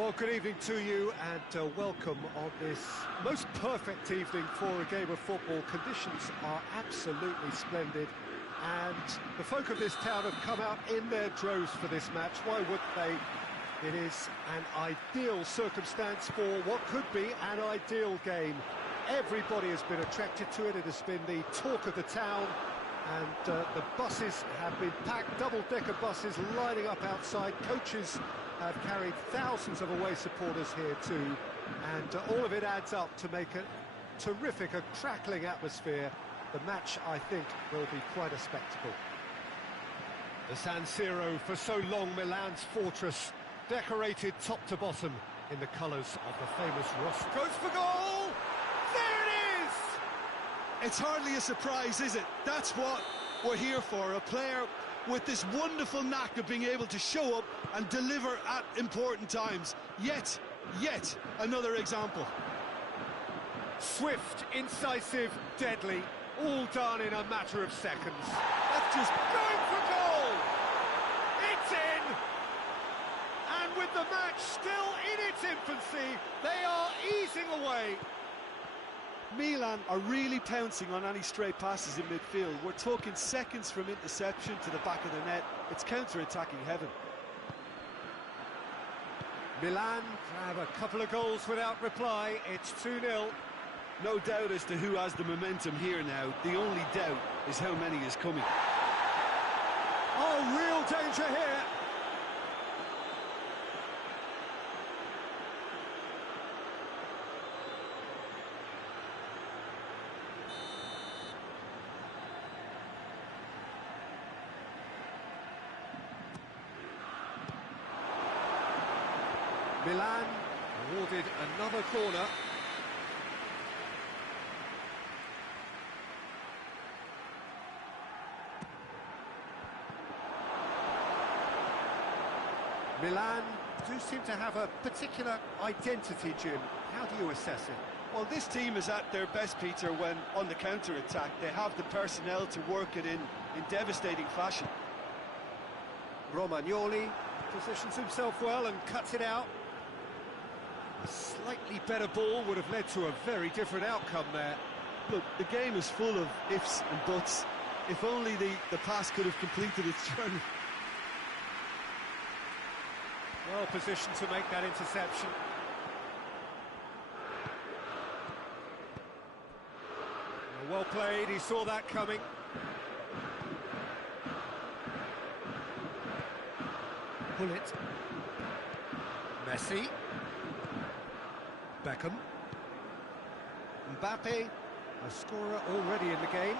Well, good evening to you and welcome on this most perfect evening for a game of football. Conditions are absolutely splendid and the folk of this town have come out in their droves for this match. Why wouldn't they? It is an ideal circumstance for what could be an ideal game. Everybody has been attracted to it. It has been the talk of the town. And the buses have been packed, double-decker buses lining up outside. Coaches have carried thousands of away supporters here too. And all of it adds up to make a terrific, a crackling atmosphere. The match, I think, will be quite a spectacle. The San Siro, for so long Milan's fortress, decorated top to bottom in the colours of the famous Rosso. Goes for goal! There it is! It's hardly a surprise, is it? That's what we're here for, a player with this wonderful knack of being able to show up and deliver at important times. Yet another example. Swift, incisive, deadly, all done in a matter of seconds. That's just going for goal! It's in! And with the match still in its infancy, they are easing away. Milan are really pouncing on any stray passes in midfield. We're talking seconds from interception to the back of the net. It's counter-attacking heaven. Milan grab a couple of goals without reply. It's 2-0. No doubt as to who has the momentum here now. The only doubt is how many is coming. Oh, real danger here. Milan awarded another corner. Milan do seem to have a particular identity, Jim. How do you assess it? Well, this team is at their best, Peter, when on the counter-attack. They have the personnel to work it in devastating fashion. Romagnoli positions himself well and cuts it out. A slightly better ball would have led to a very different outcome there. Look, the game is full of ifs and buts. If only the pass could have completed its journey. Well positioned to make that interception. Well played, he saw that coming. Bullet. Messi. Beckham. Mbappe, a scorer already in the game.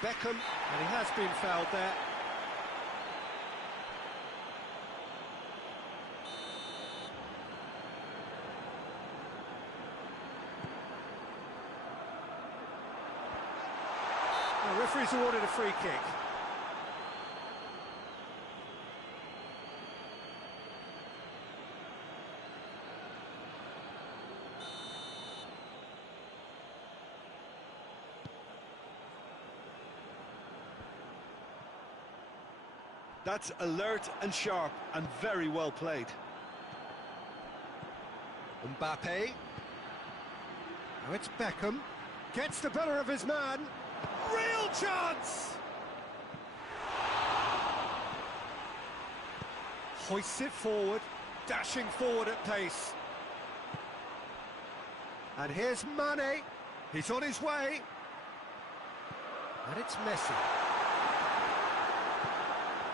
Beckham, and he has been fouled there. The referee's awarded a free kick. That's alert and sharp and very well played. Mbappe. Now it's Beckham. Gets the better of his man. Real chance! Hoists it forward, dashing forward at pace. And here's Mane. He's on his way. And it's Messi.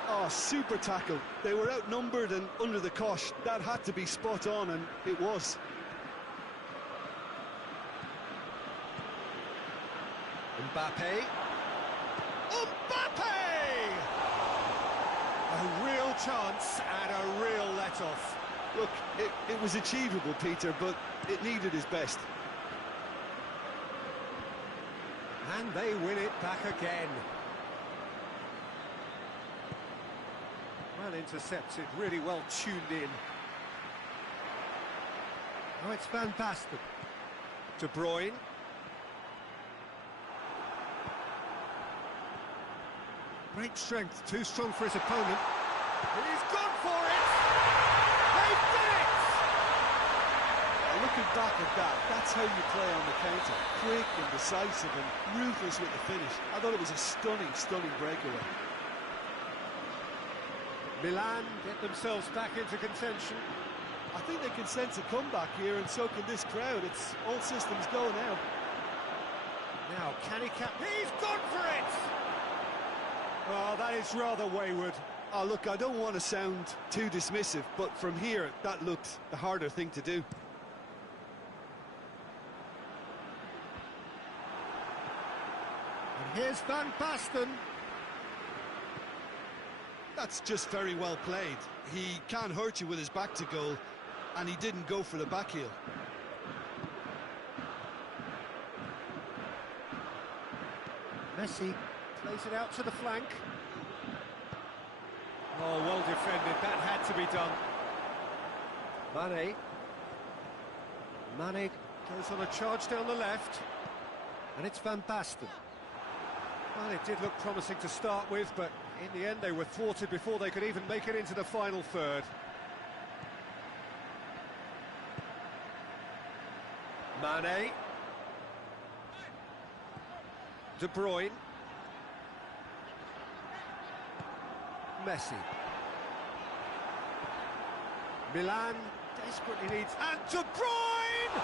Oh, super tackle. They were outnumbered and under the cosh. That had to be spot on, and it was. Mbappe. Mbappe! A real chance and a real let-off. Look, it was achievable, Peter, but it needed his best. And they win it back again. Well intercepted, really well tuned in. Oh, it's Van Basten. De Bruyne. Great strength, too strong for his opponent. He's gone for it! They've done it! Looking back at that, that's how you play on the counter. Quick and decisive and ruthless with the finish. I thought it was a stunning, stunning breakaway. Milan get themselves back into contention. I think they can sense a comeback here, and so can this crowd. It's all systems go now. Now, can he He's gone for it! Oh, that is rather wayward. Oh, look, I don't want to sound too dismissive, but from here, that looked the harder thing to do. And here's Van Basten. That's just very well played. He can't hurt you with his back to goal, and he didn't go for the back heel. Messi plays it out to the flank. Oh, well defended. That had to be done. Mane goes on a charge down the left. And it's Van Basten. Well, it did look promising to start with, but in the end they were thwarted before they could even make it into the final third. Mane. De Bruyne. Messi. Milan desperately needs... And De Bruyne!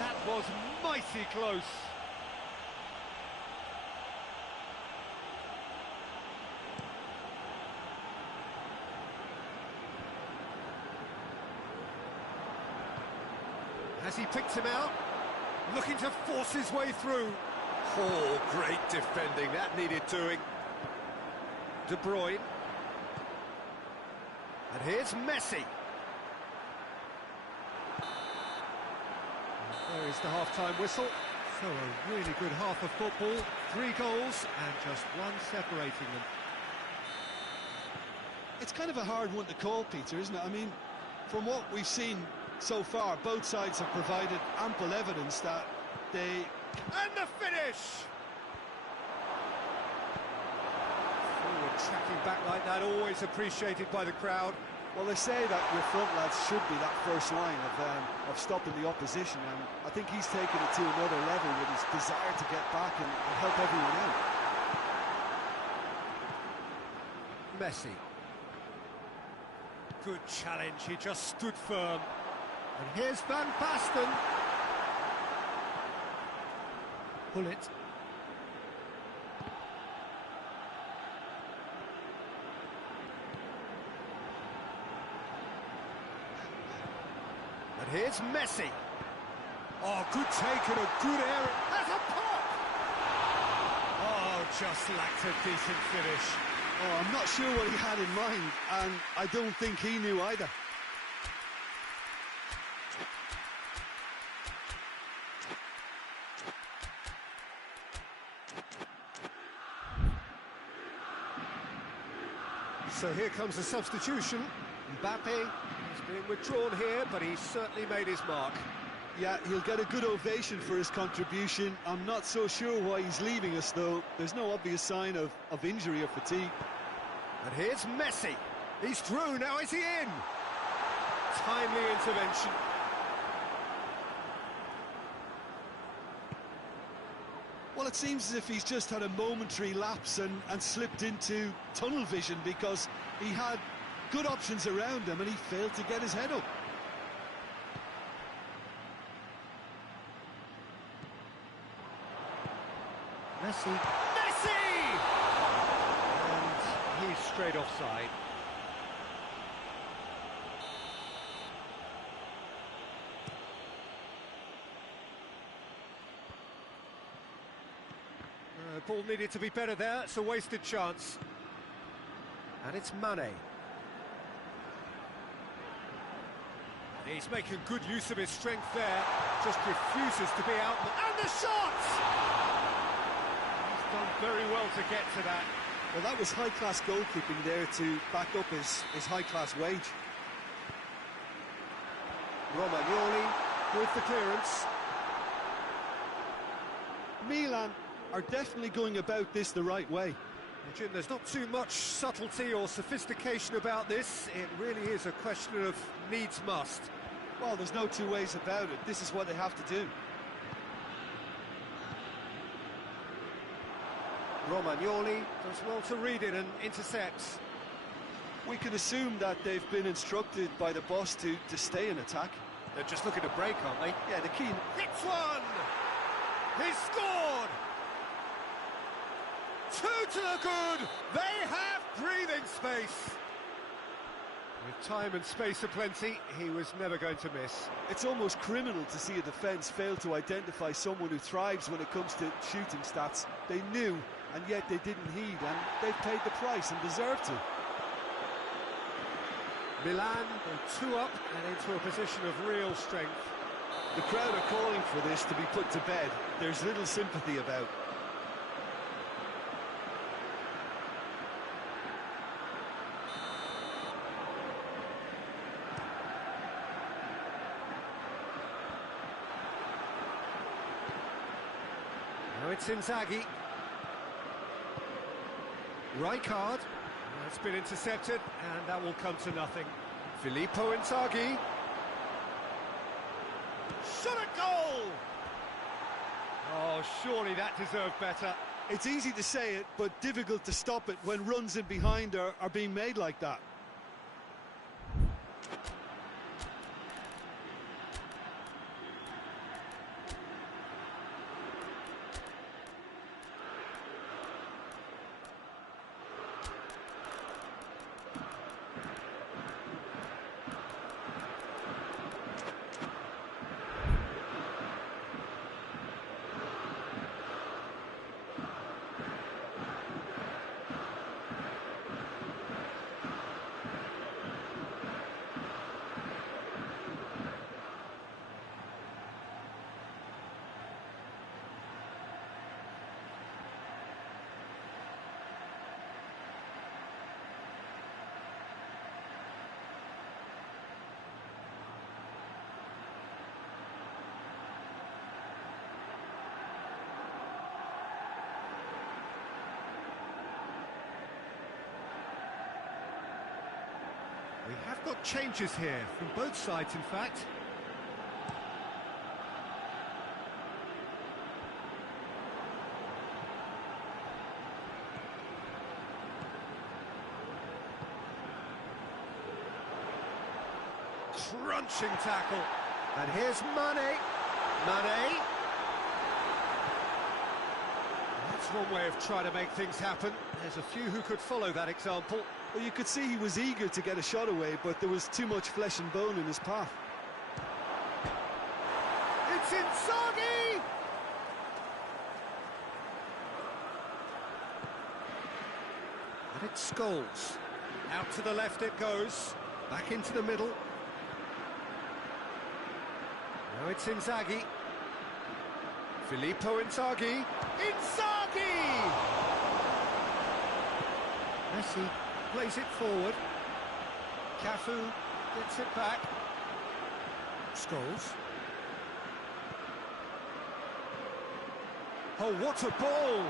That was mighty close. Has he picked him out? Looking to force his way through. Oh, great defending. That needed doing. De Bruyne. And here's Messi. There is the half-time whistle. So a really good half of football. 3 goals and just one separating them. It's kind of a hard one to call, Peter, isn't it? I mean, from what we've seen so far, both sides have provided ample evidence that they... And the finish! Forward tracking back like that, always appreciated by the crowd. Well, they say that your front lads should be that first line of stopping the opposition, and I think he's taken it to another level with his desire to get back and help everyone out. Messi. Good challenge, he just stood firm. And here's Van Basten. Pull it. And here's Messi. Oh, good take and a good error. That's a pop! Oh, just lacked a decent finish. Oh, I'm not sure what he had in mind, and I don't think he knew either. So here comes a substitution. Mbappe is being withdrawn here, but he's certainly made his mark. Yeah, he'll get a good ovation for his contribution. I'm not so sure why he's leaving us, though. There's no obvious sign of injury or fatigue. And here's Messi. He's through, now is he in? Timely intervention. Well, it seems as if he's just had a momentary lapse and slipped into tunnel vision, because he had good options around him and he failed to get his head up. Messi. Messi! And he's straight offside. Ball needed to be better there. It's a wasted chance. And it's Mane. He's making good use of his strength there. Just refuses to be out. And the shot! He's done very well to get to that. Well, that was high-class goalkeeping there to back up his high-class wage. Romagnoli with the clearance. Milan are definitely going about this the right way. Jim, there's not too much subtlety or sophistication about this. It really is a question of needs must. Well, there's no two ways about it. This is what they have to do. Romagnoli does well to read it and intercepts. We can assume that they've been instructed by the boss to stay in attack. They're just looking to break, aren't they? Yeah, the key... Hits one! He's scored! Two to the good! They have breathing space! With time and space aplenty, he was never going to miss. It's almost criminal to see a defence fail to identify someone who thrives when it comes to shooting stats. They knew, and yet they didn't heed, and they've paid the price and deserve to. Milan go 2 up and into a position of real strength. The crowd are calling for this to be put to bed. There's little sympathy about. Now it's Inzaghi. Rijkaard. That's been intercepted, and that will come to nothing. Filippo Inzaghi. Shot a goal! Oh, surely that deserved better. It's easy to say it, but difficult to stop it when runs in behind are being made like that. We have got changes here, from both sides in fact. Crunching tackle. And here's Mane. Mane. That's one way of trying to make things happen. There's a few who could follow that example. Well, you could see he was eager to get a shot away, but there was too much flesh and bone in his path. It's Inzaghi! And it's Scholes. Out to the left it goes. Back into the middle. Now it's Inzaghi. Filippo Inzaghi. Inzaghi! Messi plays it forward. Cafu gets it back. Scholes. Oh, what a ball!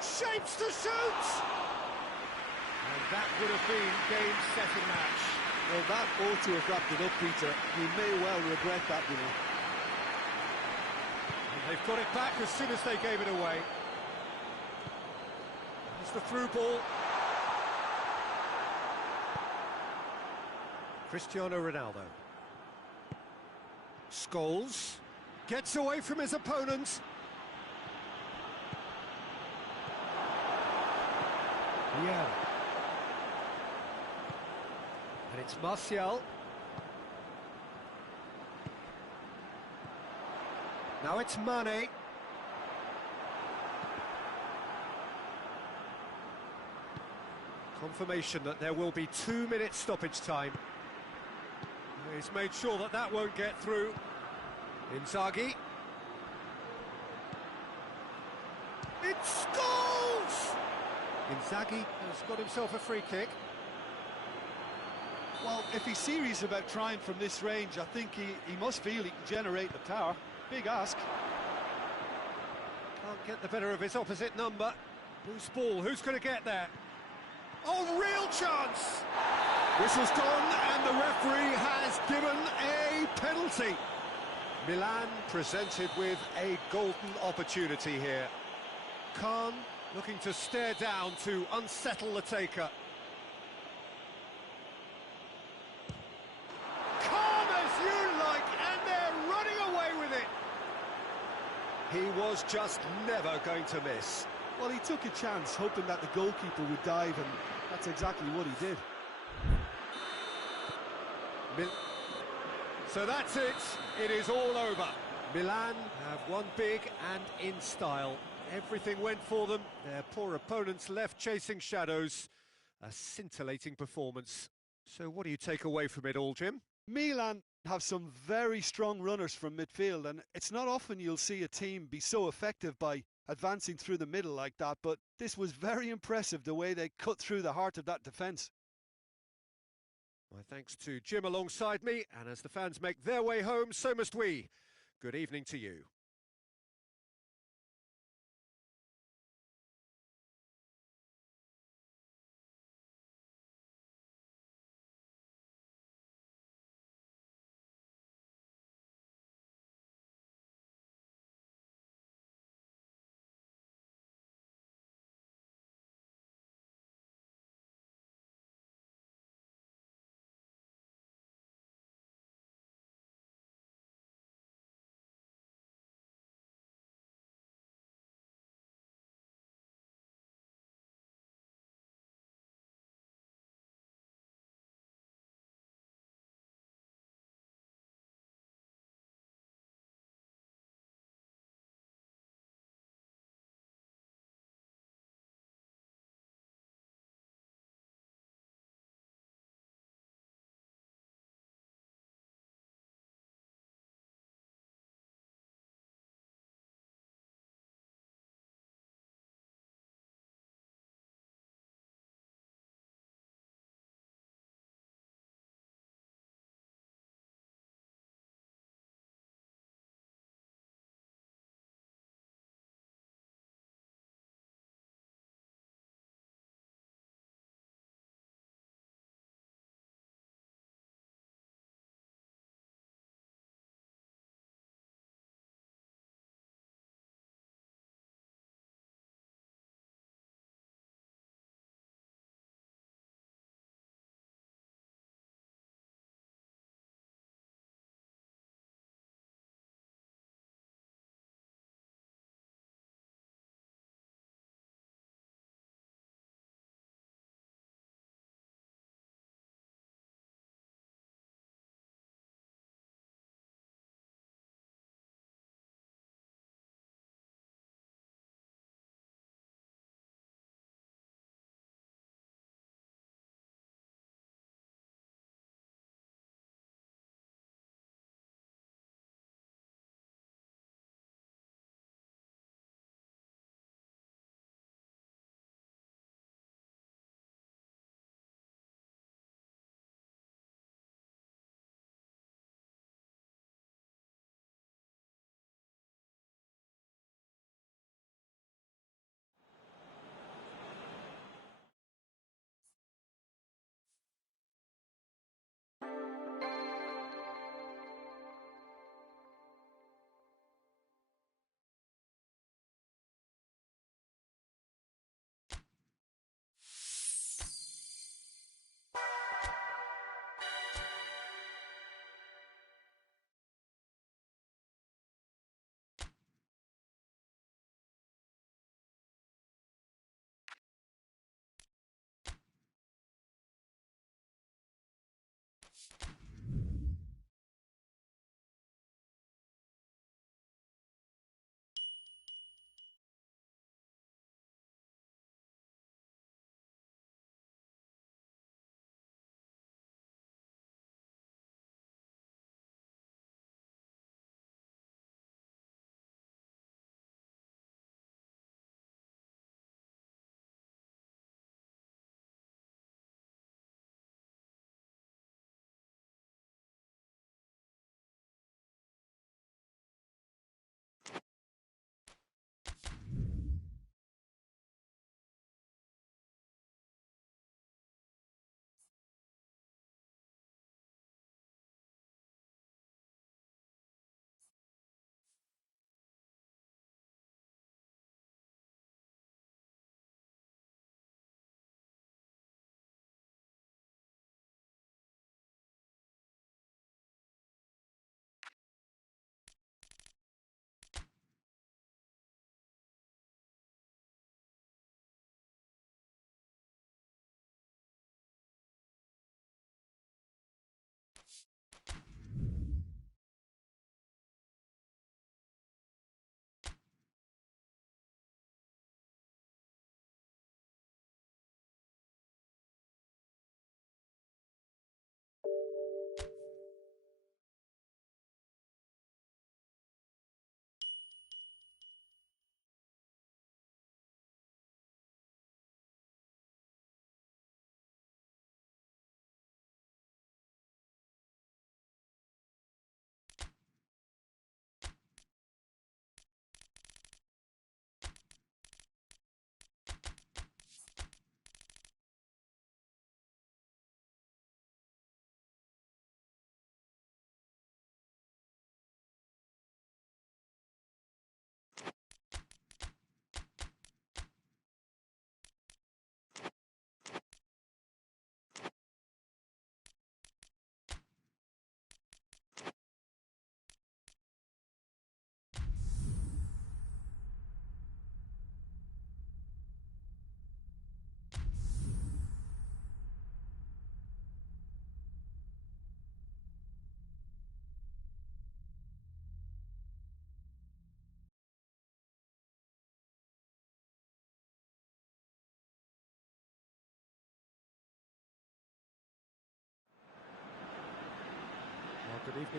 Shapes to shoot! And that would have been game, set and match. Well, that ought to have wrapped it up, Peter. You may well regret that, you know. And they've got it back as soon as they gave it away. It's the through ball. Cristiano Ronaldo. Scholes gets away from his opponent. Yeah. And it's Martial. Now it's Mane. Confirmation that there will be 2 minutes stoppage time. He's made sure that that won't get through. Inzaghi. It's Scholes! Inzaghi has got himself a free kick. Well, if he's serious about trying from this range, I think he must feel he can generate the power. Big ask. Can't get the better of his opposite number. Loose ball, who's going to get there? Oh, real chance! Whistle's gone, and the referee has given a penalty. Milan presented with a golden opportunity here. Khan looking to stare down to unsettle the taker. Calm as you like, and they're running away with it. He was just never going to miss. Well, he took a chance, hoping that the goalkeeper would dive, and that's exactly what he did. So that's it. It is all over. Milan have won big and in style. Everything went for them. Their poor opponents left chasing shadows. A scintillating performance. So what do you take away from it all, Jim? Milan have some very strong runners from midfield, and it's not often you'll see a team be so effective by advancing through the middle like that, but this was very impressive, the way they cut through the heart of that defence. My thanks to Jim alongside me, and as the fans make their way home, so must we. Good evening to you.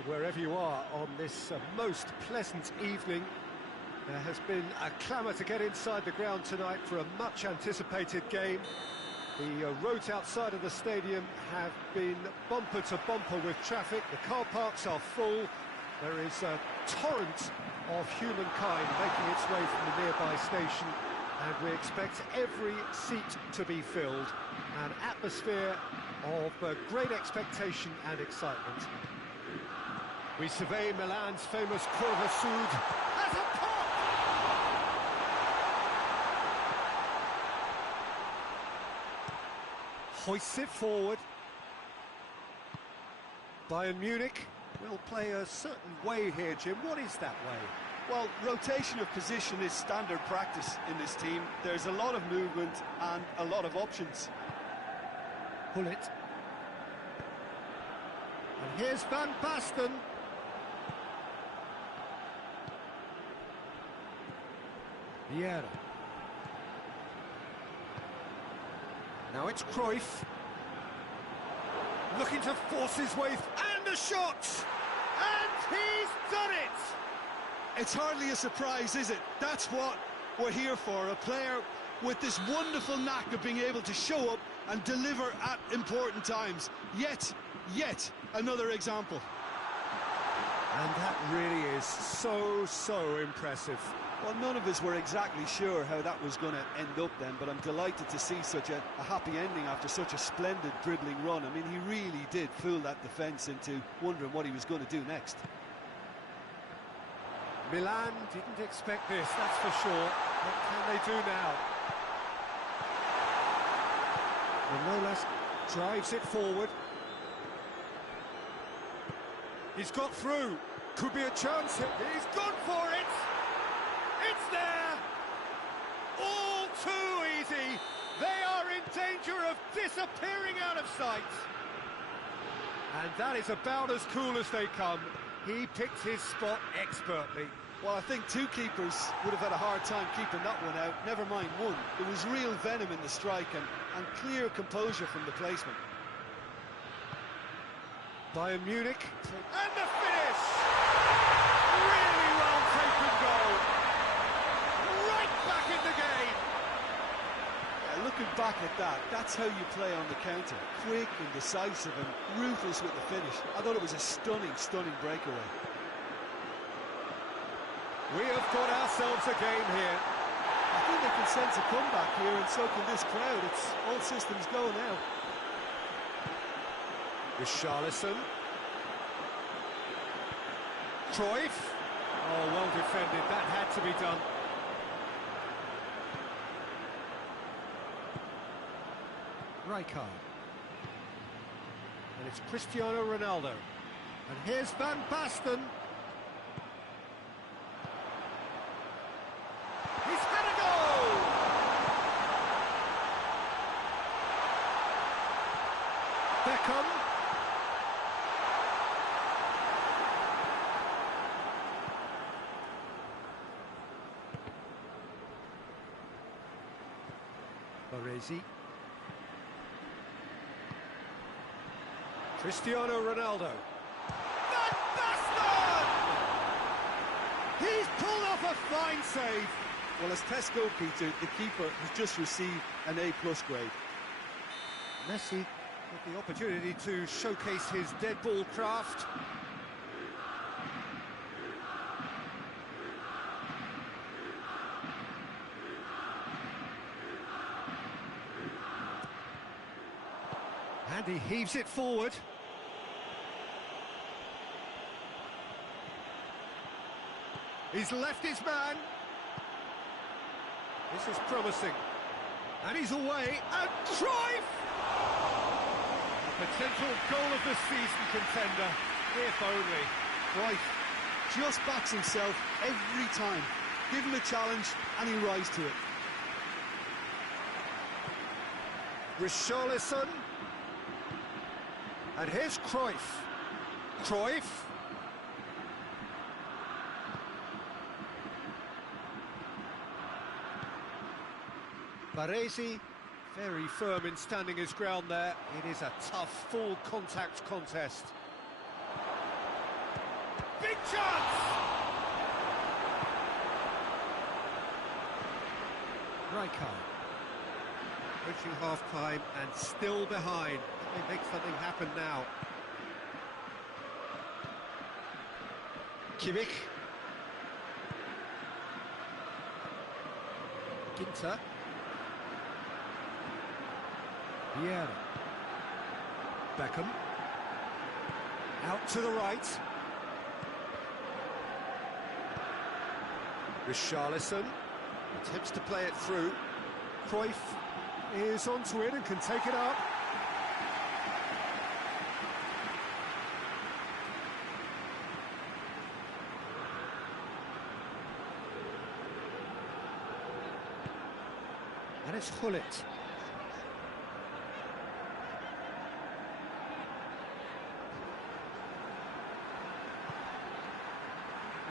Wherever you are on this most pleasant evening, there has been a clamour to get inside the ground tonight for a much-anticipated game. The roads outside of the stadium have been bumper to bumper with traffic. The car parks are full. There is a torrent of humankind making its way from the nearby station, and we expect every seat to be filled. An atmosphere of great expectation and excitement. We survey Milan's famous Curva Sud as a pop! Hoists it forward. Bayern Munich will play a certain way here, Jim. What is that way? Well, rotation of position is standard practice in this team. There's a lot of movement and a lot of options. Pull it. And here's Van Basten. Vieira. Now it's Cruyff. Looking to force his way, and a shot! And he's done it! It's hardly a surprise, is it? That's what we're here for, a player with this wonderful knack of being able to show up and deliver at important times. Yet another example. And that really is so impressive. Well, none of us were exactly sure how that was going to end up then, but I'm delighted to see such a happy ending after such a splendid dribbling run. I mean, he really did fool that defence into wondering what he was going to do next. Milan didn't expect this, that's for sure. What can they do now? Manolas drives it forward. He's got through. Could be a chance. He's gone for it. It's there. All too easy. They are in danger of disappearing out of sight. And that is about as cool as they come. He picked his spot expertly. Well, I think two keepers would have had a hard time keeping that one out, never mind one. There was real venom in the strike and clear composure from the placement. Bayern Munich. And the finish! Really well taken goal. Right back in the game. Yeah, looking back at that, that's how you play on the counter. Quick and decisive and ruthless with the finish. I thought it was a stunning breakaway. We have got ourselves a game here. I think they can sense a comeback here, and so can this crowd. It's all systems go now. Richarlison. Cruyff. Oh, well defended. That had to be done. Rijkaard. And it's Cristiano Ronaldo. And here's Van Basten. He's had a goal! Beckham. Baresi. Cristiano Ronaldo. Van Basten! He's pulled off a fine save. Well, as Tesco, Peter, the keeper has just received an A+ grade. Messi with the opportunity to showcase his dead ball craft. And he heaves it forward. He's left his man. This is promising. And he's away. And Cruyff! A potential goal of the season contender, if only. Cruyff just backs himself every time. Give him a challenge and he rises to it. Richarlison. And here's Cruyff. Cruyff. Baresi, very firm in standing his ground there. It is a tough, full contact contest. big chance! Rijkaard. Approaching half-time and still behind. They make something happen now. Kimmich. Ginter. Vieira. Beckham. Out to the right. Richarlison attempts to play it through. Cruyff is onto it and can take it up. And it's Gullit.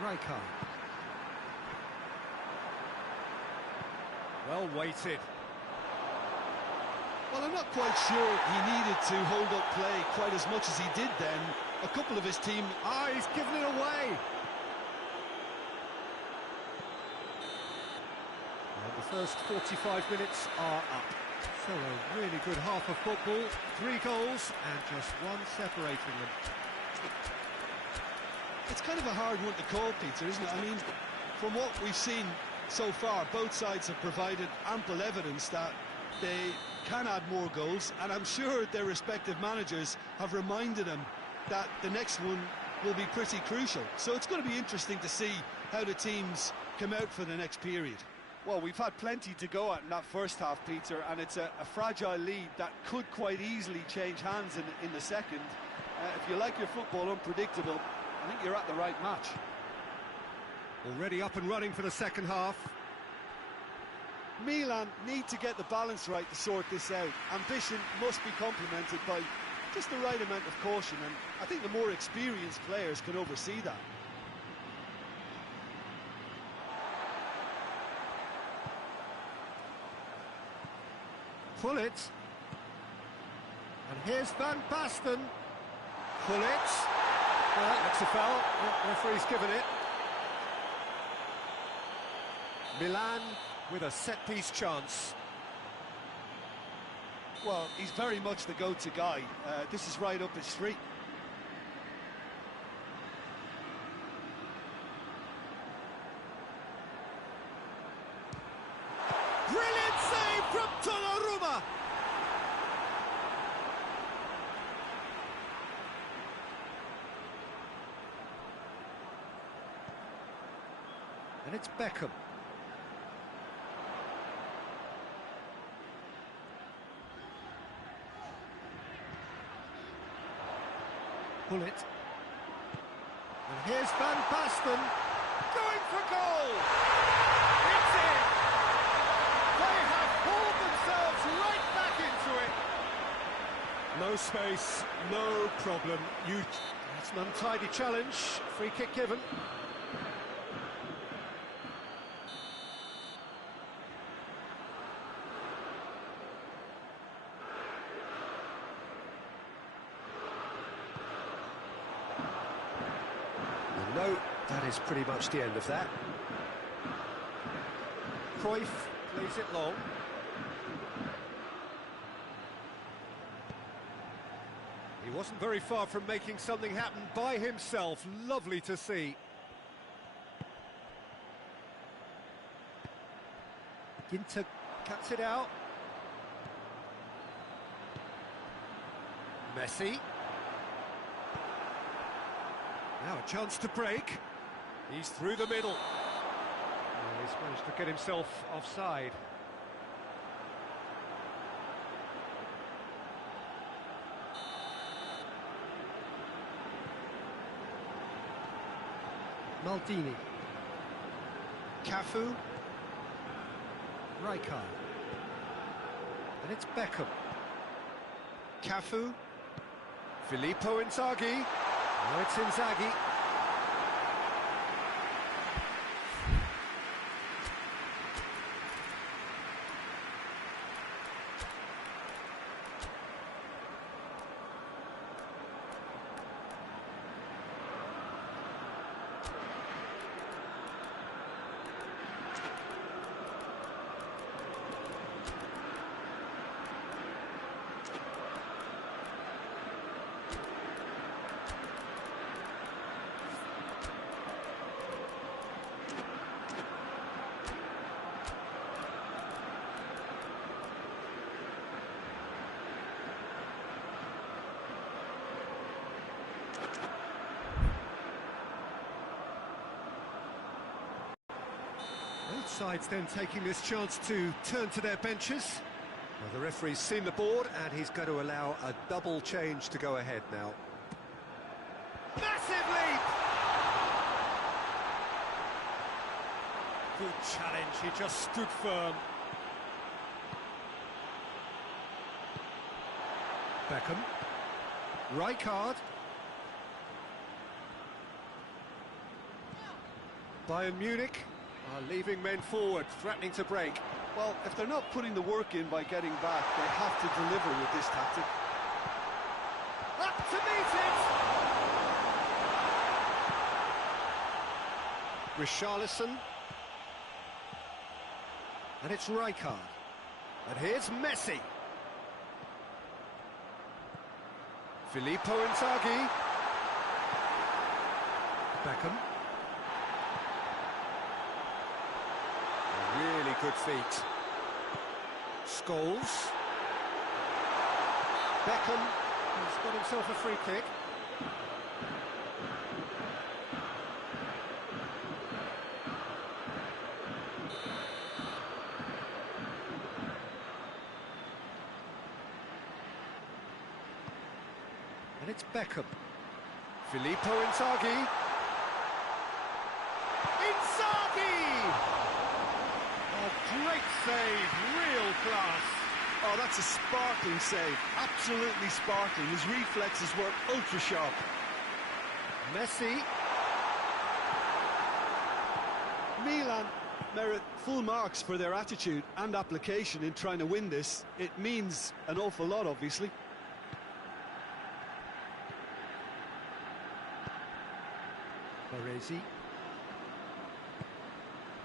Rijkaard. Well weighted. Well, I'm not quite sure he needed to hold up play quite as much as he did then. A couple of his team... He's given it away! And the first 45 minutes are up. So a really good half of football, 3 goals and just one separating them. It's kind of a hard one to call, Peter, isn't it? I mean, from what we've seen so far, both sides have provided ample evidence that they can add more goals, and I'm sure their respective managers have reminded them that the next one will be pretty crucial. So it's going to be interesting to see how the teams come out for the next period. Well, we've had plenty to go at in that first half, Peter, and it's a fragile lead that could quite easily change hands in the second. If you like your football unpredictable, I think you're at the right match. Already up and running for the second half. Milan need to get the balance right to sort this out. Ambition must be complemented by just the right amount of caution, and I think the more experienced players can oversee that. Gullit. And here's Van Basten. Gullit. Well, that looks a foul. The referee's given it. Milan with a set-piece chance. Well, he's very much the go-to guy. This is right up his street. Brilliant save from Donnarumma! And it's Beckham. Gullit. And here's Van Basten going for goal! It's in! They have pulled themselves right back into it! No space, no problem. It's an untidy challenge. Free kick given. No, that is pretty much the end of that. Cruyff plays it long. He wasn't very far from making something happen by himself. Lovely to see. Ginter cuts it out. Messi. Now a chance to break. He's through the middle. Oh, he's managed to get himself offside. Maldini. Cafu. Rijkaard. And it's Beckham. Cafu. Filippo Inzaghi. Now it's Inzaghi. Both sides then taking this chance to turn to their benches. Well, the referee's seen the board and he's going to allow a double change to go ahead now. Massive leap! Good challenge, he just stood firm. Beckham. Rijkaard. Bayern Munich are leaving men forward, threatening to break. Well, if they're not putting the work in by getting back, they have to deliver with this tactic. Up to meet it! Richarlison. And it's Rijkaard. And here's Messi. Filippo Inzaghi. Beckham. A really good feet. Scholes. Beckham has got himself a free kick. And it's Beckham. Filippo Inzaghi. Inzaghi! A great save, real class. Oh, that's a sparkling save. Absolutely sparkling. His reflexes were ultra sharp. Messi. Milan merit full marks for their attitude and application in trying to win this. It means an awful lot, obviously. Baresi.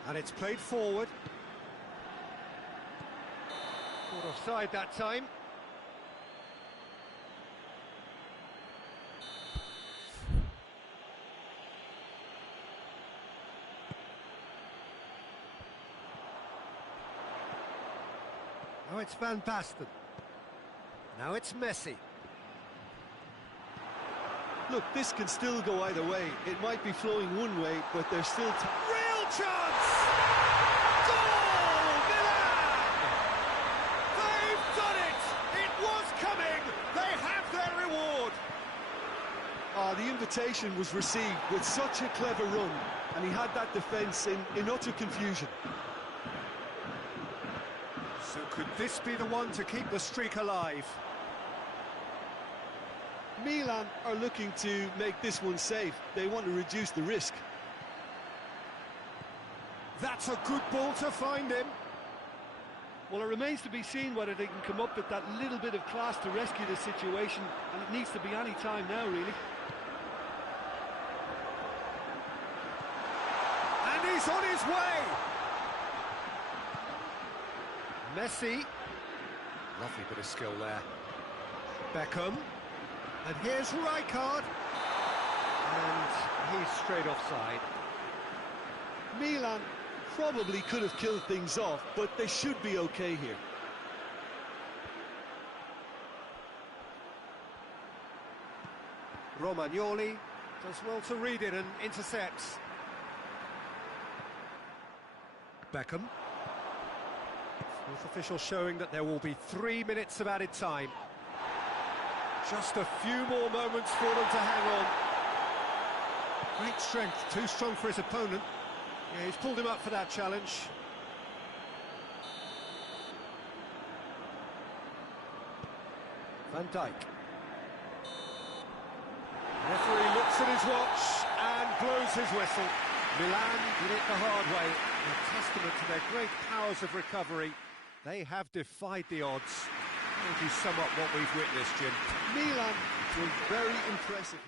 And it's played forward. Caught offside that time. Now it's Van Basten. Now it's Messi. Look, this can still go either way. It might be flowing one way, but there's still real chance! Goal! Milan! They've done it! It was coming! They have their reward! the invitation was received with such a clever run, and he had that defence in utter confusion. So could this be the one to keep the streak alive? Milan are looking to make this one safe. They want to reduce the risk. That's a good ball to find him. Well, it remains to be seen whether they can come up with that little bit of class to rescue the situation, and it needs to be any time now, really. And he's on his way! Messi. Lovely bit of skill there. Beckham. And here's Rijkaard. And he's straight offside. Milan probably could have killed things off, but they should be okay here. Romagnoli does well to read it and intercepts. Beckham. Fourth official showing that there will be 3 minutes of added time. Just a few more moments for them to hang on. Great strength, too strong for his opponent. Yeah, he's pulled him up for that challenge. Van Dijk. Referee looks at his watch and blows his whistle. Milan did it the hard way. A testament to their great powers of recovery. They have defied the odds. How would you sum up what we've witnessed, Jim? Milan were very impressive.